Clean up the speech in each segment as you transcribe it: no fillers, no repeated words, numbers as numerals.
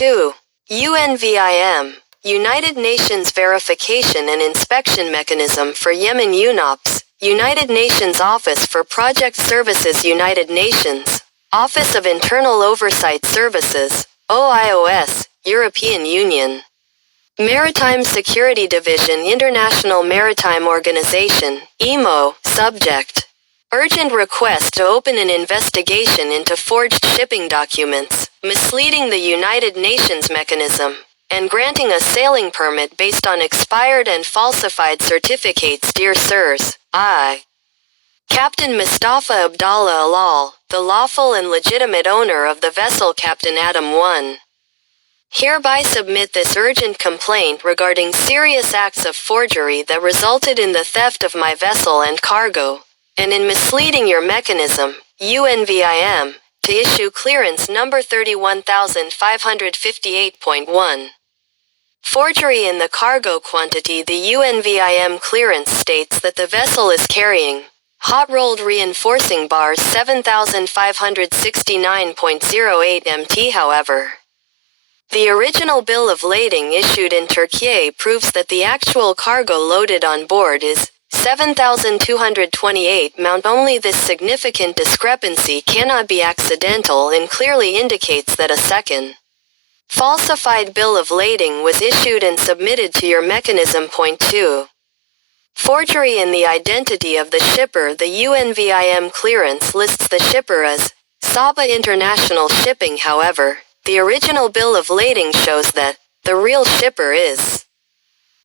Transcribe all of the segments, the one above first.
2. UNVIM, United Nations Verification and Inspection Mechanism for Yemen UNOPS, United Nations Office for Project Services United Nations, Office of Internal Oversight Services, OIOS, European Union. Maritime Security Division International Maritime Organization, IMO, Subject. Urgent request to open an investigation into forged shipping documents, misleading the United Nations mechanism, and granting a sailing permit based on expired and falsified certificates. Dear Sirs, I, Captain Mustafa Abdallah Alal, the lawful and legitimate owner of the vessel Captain Adam 1, hereby submit this urgent complaint regarding serious acts of forgery that resulted in the theft of my vessel and cargo, and in misleading your mechanism, UNVIM, to issue clearance number 31558.1. Forgery in the cargo quantity. The UNVIM clearance states that the vessel is carrying hot-rolled reinforcing bars 7,569.08 mt. However, the original bill of lading issued in Turkey proves that the actual cargo loaded on board is 7,228 mt. Only this significant discrepancy cannot be accidental and clearly indicates that a second falsified bill of lading was issued and submitted to your mechanism. Point 2. Forgery in the identity of the shipper. The UNVIM clearance lists the shipper as Sabah International Shipping. However, the original bill of lading shows that the real shipper is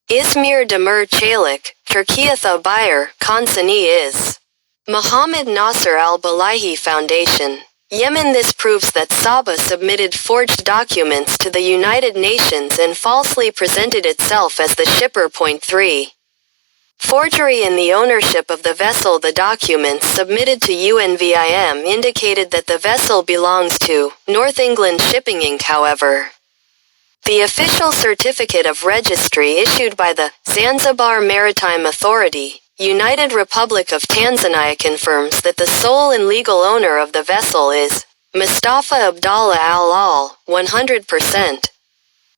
İzmir Demir Çelik, Turkey. The buyer, consignee, is Mohammed Nasser Al-Balahi Foundation, Yemen. This proves that Sabah submitted forged documents to the United Nations and falsely presented itself as the shipper. Point 3. Forgery in the ownership of the vessel. The documents submitted to UNVIM indicated that the vessel belongs to North England Shipping Inc. However, the official certificate of registry issued by the Zanzibar Maritime Authority, United Republic of Tanzania, confirms that the sole and legal owner of the vessel is Mustafa Abdallah Al-Al, 100%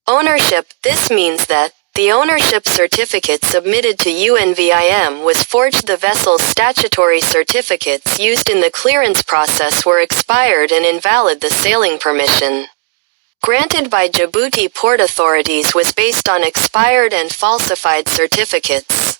ownership. This means that the ownership certificate submitted to UNVIM was forged. The vessel's statutory certificates used in the clearance process were expired and invalid. The sailing permission granted by Djibouti port authorities was based on expired and falsified certificates.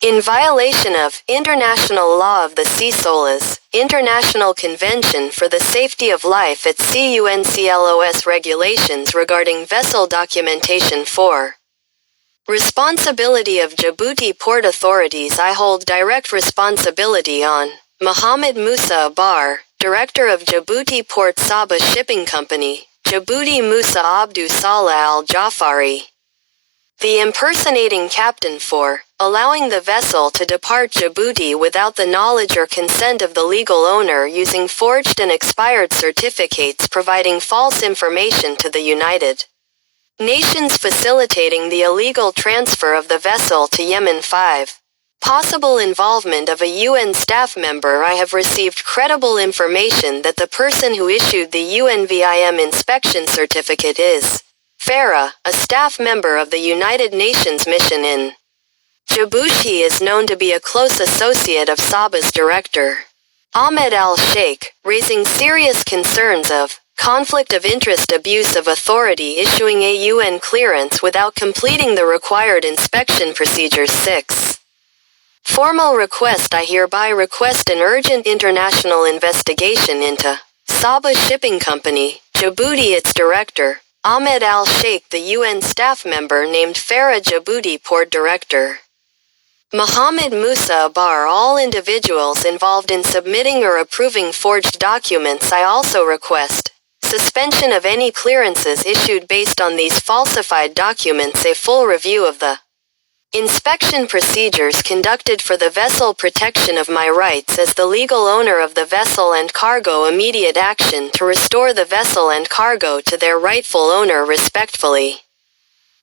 In violation of international law of the sea, SOLAS, International Convention for the Safety of Life at Sea, UNCLOS regulations regarding vessel documentation. 4. Responsibility of Djibouti port authorities. I hold direct responsibility on Mohammed Musa Abar, Director of Djibouti Port Sabah Shipping Company, Djibouti. Musa Abdu Salah Al-Jafari, the impersonating captain, for allowing the vessel to depart Djibouti without the knowledge or consent of the legal owner, using forged and expired certificates, providing false information to the United Nations, facilitating the illegal transfer of the vessel to Yemen. 5. Possible involvement of a UN staff member. I have received credible information that the person who issued the UNVIM inspection certificate is Farah, a staff member of the United Nations mission in Djibouti. He is known to be a close associate of Sabah's director, Ahmed al-Sheikh, raising serious concerns of conflict of interest, abuse of authority, issuing a UN clearance without completing the required inspection procedures. 6. Formal request. I hereby request an urgent international investigation into Sabah Shipping Company, Djibouti. Its director, Ahmed al-Sheikh. The UN staff member named Farah, Djibouti Port Director Mohammed Musa Abar. All individuals involved in submitting or approving forged documents. I also request suspension of any clearances issued based on these falsified documents. A full review of the inspection procedures conducted for the vessel, protection of my rights as the legal owner of the vessel and cargo, immediate action to restore the vessel and cargo to their rightful owner. Respectfully,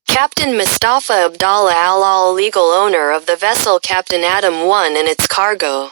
Captain Mustafa Abdallah Al-Al, legal owner of the vessel Captain Adam 1 and its cargo.